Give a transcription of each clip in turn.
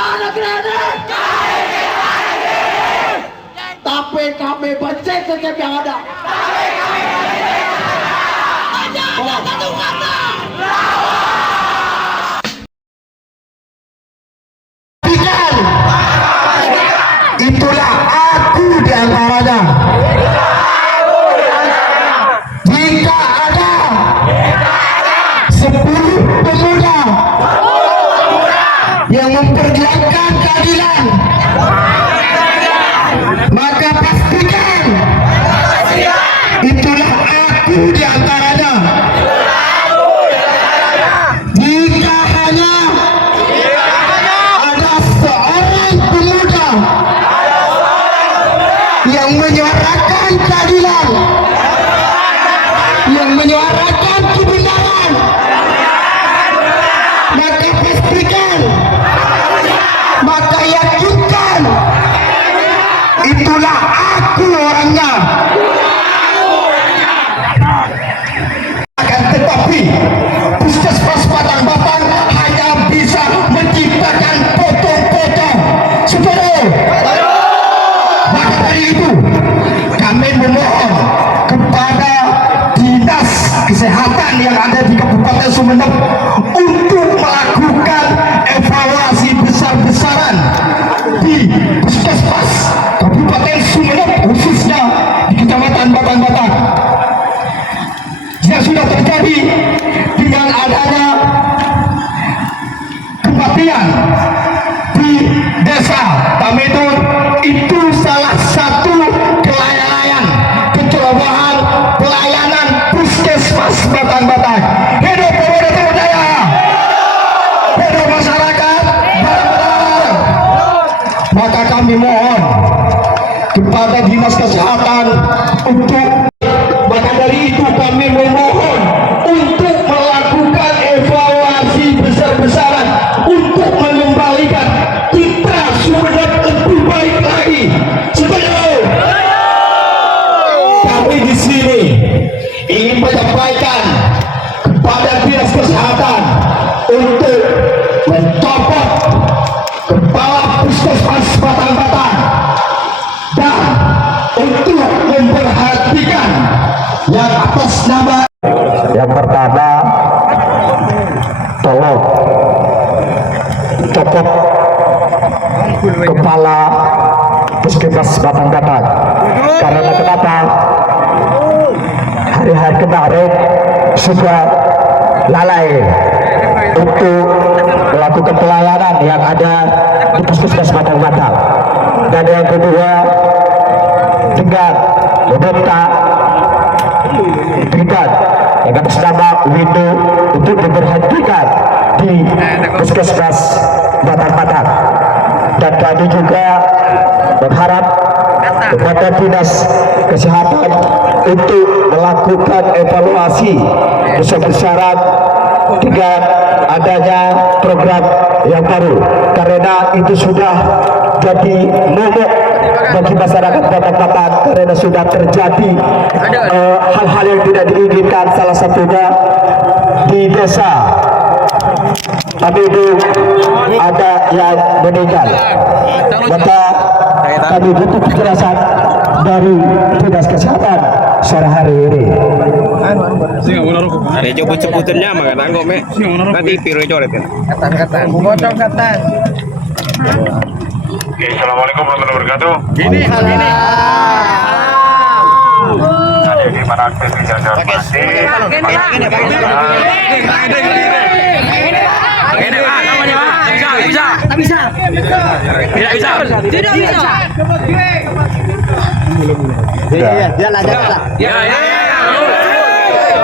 anak granat. Tapi kami benci sistem yang ada. Hanya ada satu kata. Itulah aku di antaranya. Jika ada 10 pemuda yang memperjuangkan keadilan, maka pastikan itulah aku di antaranya. Jika hanya ada seorang pemuda yang menyuarakan keadilan, yang menyuarakan kebenaran, maka pastikan, maka yakinkan, itulah aku orangnya. Akan tetapi Puskesmas Batang-Batang hanya bisa menciptakan foto-foto. Setuju? Maka dari itu kami memohon kepada Dinas Kesehatan yang ada di Kabupaten Sumeneb untuk melakukan evaluasi besar-besaran di Puskesmas Kabupaten Sumeneb, khususnya di Kecamatan Batang-Batang. Yang sudah terjadi dengan adanya kematian di desa Tametun, itu salah satu kelalaian, kecerobohan pelayanan Puskesmas Batang-Batang. Hidup pemuda terpercaya, hidup masyarakat Batang-Batang. Maka kami mohon kepada Dinas Kesehatan untuk, maka dari itu kami memohon untuk melakukan evaluasi besar-besaran untuk mengembalikan citra Sumeneb lebih baik lagi. Setuju? Kami di sini ingin menyampaikan kepada Dinas Kesehatan untuk mencopot kepala Puskesmas Batang-Batang dan untuk memperhatikan yang atas nama. Yang pertama, tolong copot kepala Puskesmas Batang-Batang. Karena kenapa? Hari-hari kemarin sudah lalai untuk melakukan pelayanan yang ada di Puskesmas Batang-Batang. Dan yang kedua, dengan meminta tingkat yang atas nama Windu untuk diberhentikan di Puskesmas Batang-Batang. Dan kami juga berharap kepada Dinas Kesehatan untuk melakukan evaluasi besar-besaran dengan adanya program yang baru, karena itu sudah jadi momok bagi masyarakat Batang-Batang karena sudah terjadi hal-hal yang tidak diinginkan, salah satunya di desa tapi itu ada yang meninggal. Maka kami butuh kejelasan dari Dinas Kesehatan sore hari ini. Ada jemput-jemputannya maka tanggung me. Nanti piro coret kan. Katan. Bocor katan. Oke, assalamualaikum warahmatullahi wabarakatuh. Gini. Ada di mana aktivitas yang hormati. Tidak bisa. Jalan.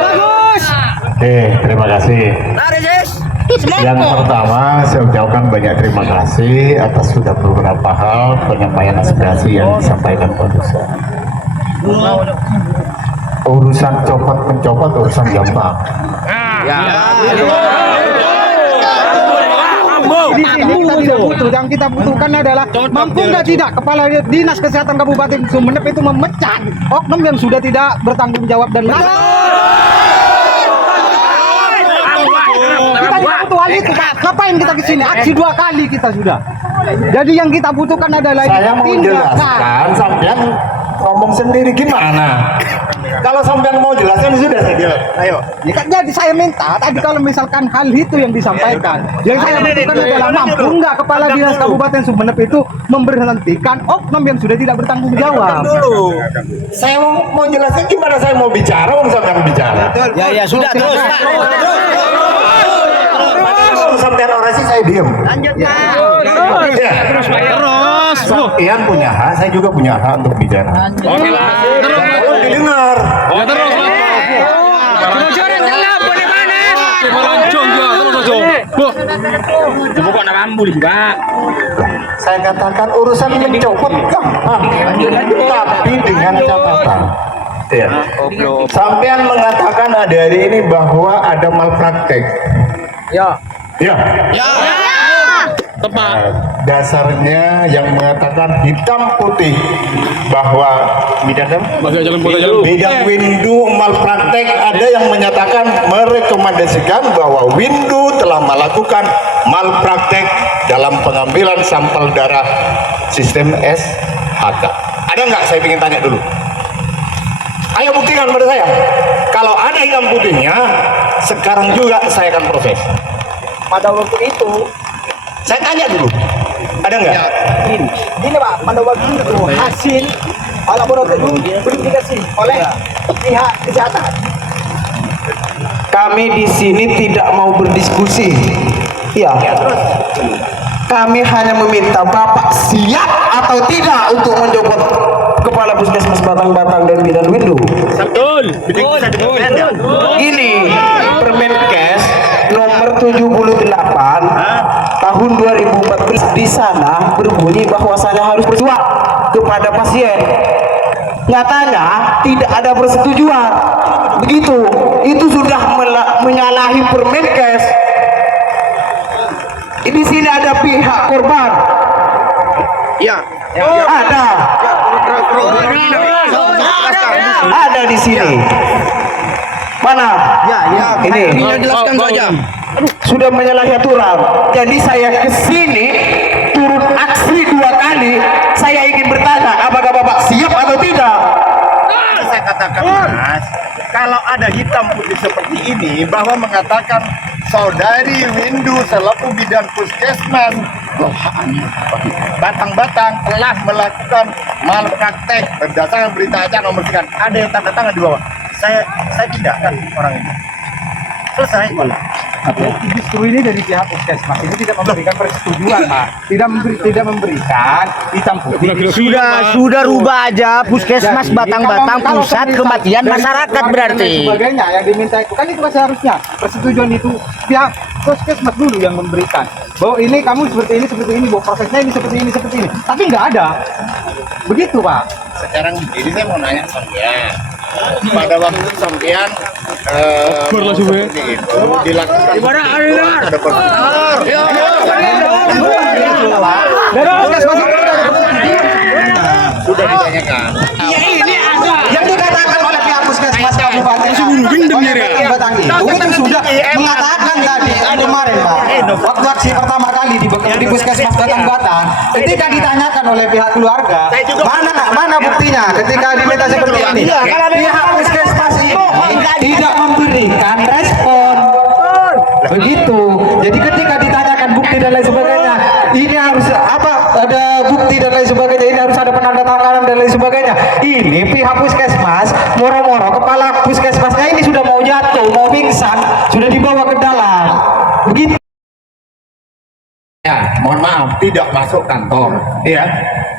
Bagus. Terima kasih. Yang pertama, saya ucapkan banyak terima kasih atas sudah beberapa hal penyampaian aspirasi yang disampaikan produser. Urusan copot-mencopot urusan gampang. Di sini kita tidak butuh, yang kita butuhkan adalah mampu nggak tidak Kepala Dinas Kesehatan Kabupaten Sumeneb itu memecat oknum yang sudah tidak bertanggung jawab dan kita tidak butuh awal itu Pak, ngapain kita ke sini? Aksi 2 kali kita sudah. Jadi yang kita butuhkan adalah Saya mau tindakan. jelaskan, sampean ngomong sendiri gimana? Kalau sampean mau jelaskan sudah saya bilang. Ayo. Ya kan jadi saya minta tadi kalau misalkan hal itu yang disampaikan, yang saya butuhkan adalah mampu nggak kepala dinas Kabupaten Sumeneb itu memberhentikan oknum yang sudah tidak bertanggung jawab. Dulu. Saya mau jelaskan gimana saya mau bicara, sampean bicara. Ya sudah terus. Kalau sampean orasi saya diem. Lanjut Ya. Terus. Sampean punya hak, saya juga punya hak untuk bicara. Oke lah. Jangan didengar. Ya terus. Kebocoran gelap boleh mana? Melancong juga terus aja. Loh. Dibuka nama ambul juga. Saya katakan urusan mencopot gampang, tapi dengan catatan. Ya. Sampean mengatakan ada hari ini bahwa ada malpraktek. Ya. Ya. Tepat. Dasarnya yang mengatakan hitam putih bahwa bidang Windu malpraktek, ada yang menyatakan merekomendasikan bahwa Windu telah melakukan malpraktek dalam pengambilan sampel darah sistem SHK. Ada nggak? Saya ingin tanya dulu. Ayo buktikan pada saya. Kalau ada hitam putihnya, sekarang juga saya akan proses. Pada waktu itu, Saya tanya dulu. Ada nggak? ini Pak, pada waktu itu hasil laboratorium belum dikasih oleh pihak kesehatan. Kami di sini tidak mau berdiskusi. Ya. Kami hanya meminta Bapak siap atau tidak untuk mencopot Kepala Puskesmas Batang-Batang dan Bidan Windu. Betul. Ini Permenkes nomor 78 tahun 2014 di sana berbunyi bahwasanya harus bersuap kepada pasien. Nyatanya tidak ada persetujuan. Begitu, itu sudah menyalahi Permenkes. Di sini ada pihak korban. Ya. Ada. Ada di sini. Mana? Ini. Jelaskan saja. Sudah menyalahi aturan. Jadi saya ke sini turun aksi 2 kali. Saya ingin bertanya, apakah Bapak siap atau tidak? Saya katakan Mas, kalau ada hitam putih seperti ini bahwa mengatakan saudari Windu selaku bidan puskesmas Batang-Batang telah melakukan malpraktek berdasarkan berita acara nomor sekian, ada yang tanda tangan di bawah. Saya tidak kan orang ini. Selesai. Justru ini dari pihak puskesmas ini tidak memberikan persetujuan Pak, tidak memberikan hitam putih. Sudah rubah aja Puskesmas Jadi, Batang-Batang kalau pusat misal kematian dari masyarakat keluarga berarti. dan sebagainya yang diminta itu kan seharusnya persetujuan itu pihak puskesmas dulu yang memberikan bahwa ini kamu seperti ini bahwa prosesnya ini seperti ini tapi nggak ada begitu Pak. Sekarang begini, saya mau nanya sampean. Pada waktu sampean seperti itu dilakukan ada pertemuan. Dari puskesmas itu Sudah ditanyakan. Yang dikatakan oleh pihak Puskesmas Kabupaten Batang itu sudah mengatakan tadi kemarin Pak, waktu aksi pertama kali di Puskesmas Batang-Batang, ketika ditanyakan oleh pihak keluarga, mana buktinya ketika diminta seperti ini, pihak Puskesmas itu tidak memberikan respon. Begitu. Jadi ketika ditanyakan bukti dan lain sebagainya, ini harus apa? Ada bukti dan lain sebagainya, ini harus ada penandatanganan dan lain sebagainya. Ini pihak puskesmas, moro-moro kepala puskesmasnya ini sudah mau jatuh, mau pingsan, sudah dibawa ke dalam. Begitu. Ya, mohon maaf, tidak masuk kantor. Ya,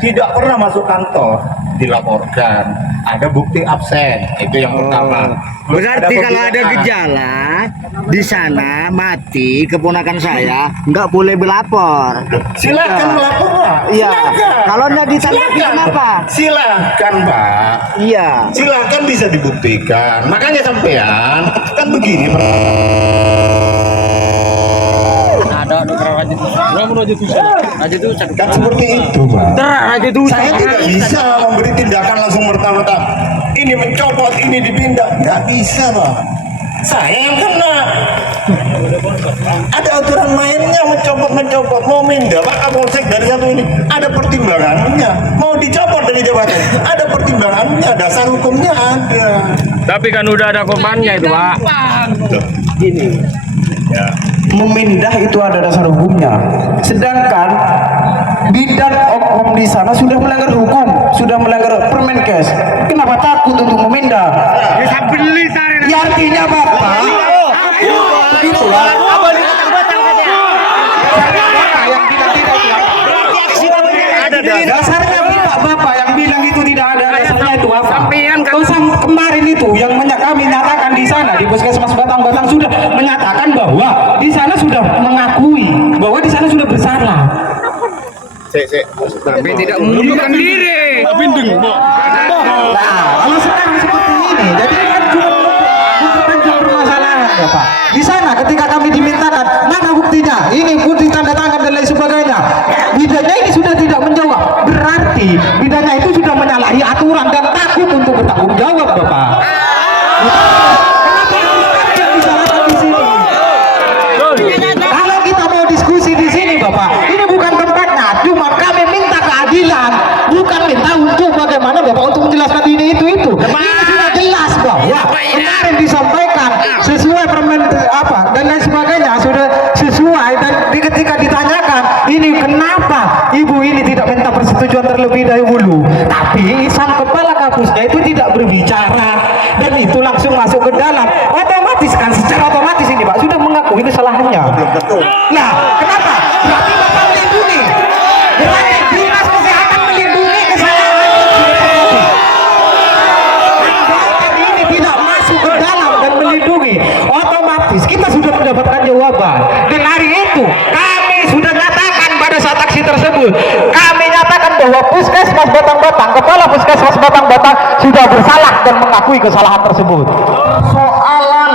tidak pernah masuk kantor. Dilaporkan, ada bukti absen. Itu yang pertama. Terus Berarti kalau ada pembinaan. gejala di sana mati keponakan saya nggak boleh berlapor. Silakan melapor Pak. Iya. Silakan. Kalau nggak ditanggapi Silakan. kenapa? Silakan Pak. Iya. Silakan bisa dibuktikan. Makanya sampean kan begini Pak. Kan seperti itu Pak. Saya tidak bisa memberi tindakan langsung merta-merta. Ini mencopot, ini dipindah. Nggak bisa Pak. Saya yang kena. Ada aturan mainnya, mencopot mau mindah Pak Kapolsek dari satu ini, ada pertimbangannya. Mau dicopot dari jabatan, ada pertimbangannya, dasar hukumnya ada. Tapi kan udah ada korbannya itu, Pak. Gini, memindah itu ada dasar hukumnya. Sedangkan bidan oknum di sana sudah melanggar hukum, sudah melanggar Permenkes. Kenapa takut untuk memindah? Ya artinya Bapak, begitulah. Yang bilang tidak itu. Dasarnya Bapak yang bilang itu tidak ada dasarnya itu apa? Terus kemarin itu yang kami nyatakan di sana di Puskesmas Batang sudah menyatakan bahwa di sana sudah mengakui bahwa di sana sudah bersalah. Tapi tidak mengundurkan diri. Nah, kalau sekarang seperti ini, jadi kan cuma bukan permasalahan ya Pak. Di sana ketika kami dimintakan, mana buktinya? Ini bukti tanda tangan dan lain sebagainya. Bidannya ini sudah tidak menjawab. Berarti bidannya itu sudah menyalahi aturan dan takut untuk bertanggung jawab Bapak. Kenapa harus disalahkan di sini? Kalau kita mau diskusi di sini Bapak, ini bukan tempatnya. Cuma kami minta keadilan, bukan minta untuk bagaimana Bapak untuk menjelaskan ini itu. Ini sudah jelas bahwa kemarin disampaikan sesuai permen apa dan lain sebagainya sudah sesuai, dan ketika ditanyakan ini kenapa ibu ini tidak minta persetujuan terlebih dahulu, tapi sang kepala kapusnya itu tidak berbicara dan itu langsung masuk ke dalam, otomatis kan secara otomatis ini Pak sudah mengakui kesalahannya. Nah, kenapa? Berarti Bapak melindungi. Berarti dinas kesehatan melindungi kesalahan ini tidak masuk ke dalam dan melindungi, otomatis kita sudah mendapatkan jawaban. Dan hari itu kami sudah nyatakan pada saat aksi tersebut, kami nyatakan bahwa Puskesmas Batang, kepala Puskesmas Batang sudah bersalah dan mengakui kesalahan tersebut. Soalan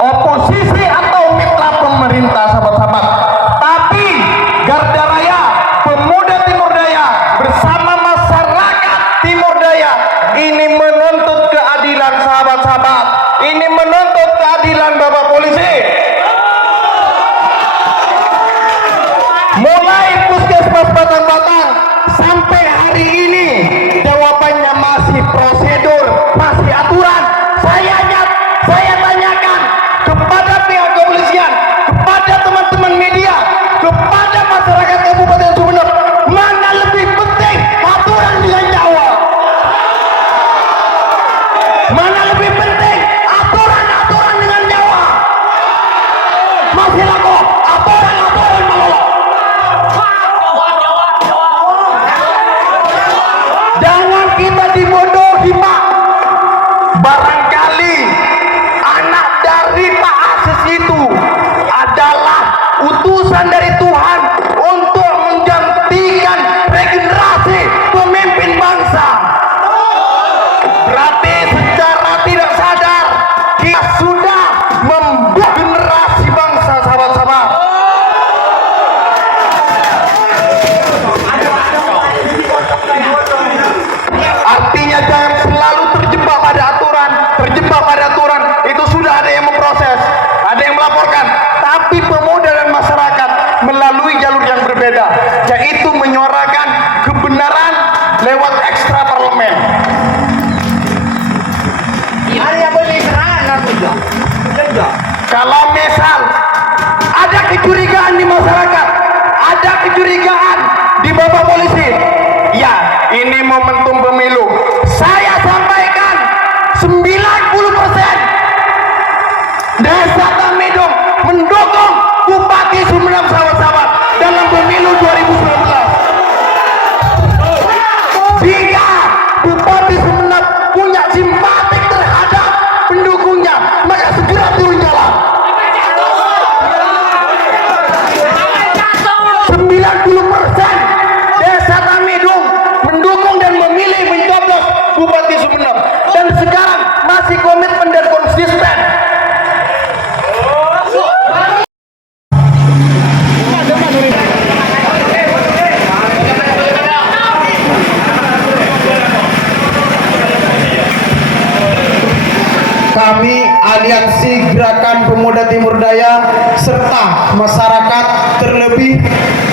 oposisi atau mitra pemerintah sahabat-sahabat, tapi Garda Raya Pemuda Timur Daya bersama masyarakat Timur Daya ini menuntut keadilan sahabat-sahabat, ini menuntut keadilan Bapak Polisi. Mulai Puskesmas Batang sampai hari ini jawabannya masih prosedur, masih aturan. Saya tanyakan kepada pihak kepolisian, kepada teman-teman media, kepada masyarakat Kabupaten Sumeneb, mana lebih penting aturan dengan nyawa? Mana lebih penting aturan dengan nyawa? Masih laku aturan melolong. Jangan kita dibodohi Pak. Barangkali anak dari Pak Asis itu adalah utusan dari Tuhan untuk menggantikan regenerasi pemimpin bangsa. Berarti secara tidak sadar kita sudah membuat generasi bangsa sahabat-sahabat. Artinya jangan selalu terjebak pada aturan, itu sudah ada yang memproses, ada yang melaporkan, tapi pemuda dan masyarakat melalui jalur yang berbeda, yaitu menyuarakan kebenaran lewat ekstra parlemen. Kalau misal ada kecurigaan di masyarakat, ada kecurigaan di Bapak Polisi, ya ini momentum pemilu, saya sampaikan 90% Desa Tamedong mendukung Bupati Sumeneb sahabat-sahabat dalam pemilu 2019.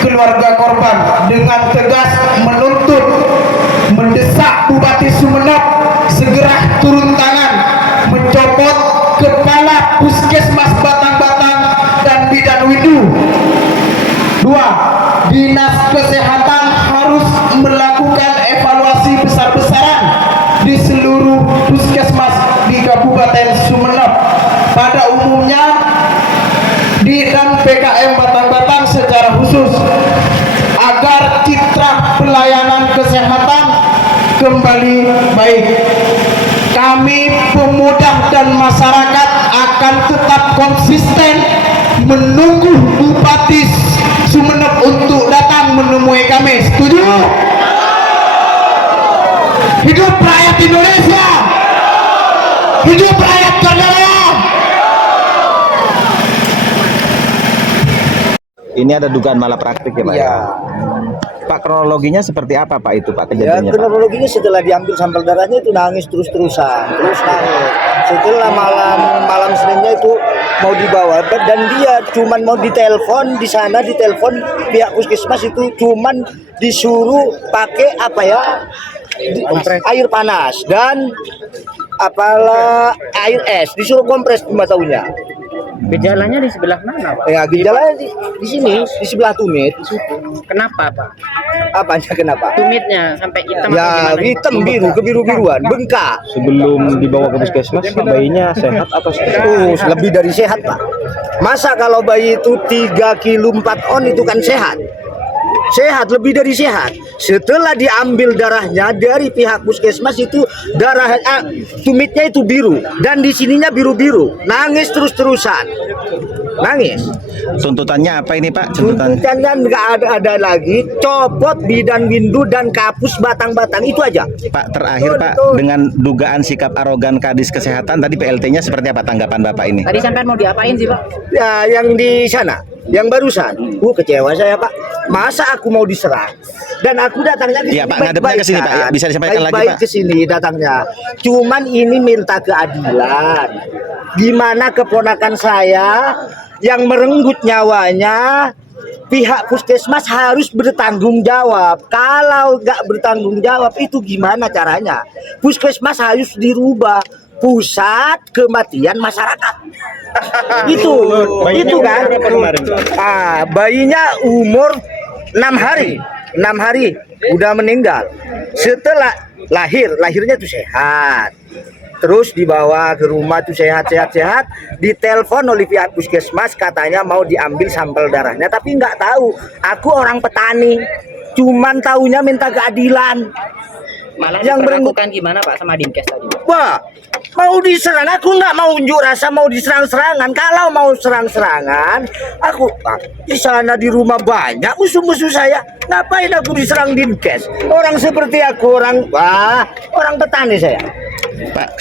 keluarga korban dengan tegas menuntut, mendesak Bupati Sumeneb segera turun tangan mencopot kepala Puskesmas Batang-Batang dan Bidan Windu. 2. Dinas Kesehatan harus melakukan evaluasi besar-besaran di seluruh puskesmas di Kabupaten Sumeneb. Pada umumnya dan PKM Batang-Batang secara khusus, agar citra pelayanan kesehatan kembali baik. Kami pemuda dan masyarakat akan tetap konsisten menunggu Bupati Sumeneb untuk datang menemui kami. Setuju? Hidup rakyat Indonesia! Hidup rakyat Kardaya! Ini ada dugaan malapraktik ya Pak? Iya. Pak, kronologinya seperti apa Pak itu Pak Ya, kejadiannya Pak? kronologinya setelah diambil sampel darahnya itu nangis terus-terusan, terus nangis. Setelah malam Seninnya itu mau dibawa dan dia cuman mau ditelepon di sana, ditelepon pihak puskesmas itu cuman disuruh pakai apa ya? Air panas dan apalah air es, disuruh kompres cuma tahunya. Gejalanya di sebelah mana, Pak? Ya, gejalanya di sini, di sebelah tumit. Kenapa, Pak? Apanya kenapa? Tumitnya sampai hitam atau Ya, gimana? hitam biru, kebiru-biruan, bengkak. Sebelum dibawa ke puskesmas, bayinya sehat atau Oh, lebih dari sehat, Pak. Masa kalau bayi itu 3 kilo 4 on itu kan sehat? Sehat, lebih dari sehat. Setelah diambil darahnya dari pihak puskesmas itu darah tumitnya itu biru dan di sininya biru-biru. Nangis terus-terusan. Nangis. tuntutannya apa ini Pak? Tuntutan Tuntutannya nggak ada lagi, copot Bidan Windu dan Kapus Batang-Batang itu aja. Pak, terakhir Pak, dengan dugaan sikap arogan Kadis Kesehatan tadi PLT-nya seperti apa tanggapan Bapak ini? Tadi sampai mau diapain sih, Pak? Ya, yang di sana, yang barusan, kecewa saya Pak. Masa aku mau diserang dan aku datangnya ke sini Iya, Pak, ngadepnya ke sini, Pak. Ya, bisa disampaikan lagi, baik Pak. ke sini datangnya. Cuman ini minta keadilan. Gimana keponakan saya yang merenggut nyawanya, pihak puskesmas harus bertanggung jawab. Kalau nggak bertanggung jawab itu gimana caranya? Puskesmas harus dirubah pusat kematian masyarakat. itu kan. Bayinya umur 6 hari. 6 hari udah meninggal. Setelah lahirnya tuh sehat. Terus dibawa ke rumah tuh sehat. Ditelepon oleh pihak puskesmas katanya mau diambil sampel darahnya, tapi nggak tahu. Aku orang petani, cuman taunya minta keadilan. Malah Yang diperlakukan gimana, Pak, sama Dinkes tadi? Wah, mau diserang, aku nggak mau unjuk rasa mau diserang-serangan. Kalau mau serang-serangan, aku di sana di rumah banyak musuh-musuh saya. Ngapain aku diserang Dinkes? Orang seperti aku orang petani saya. Pak,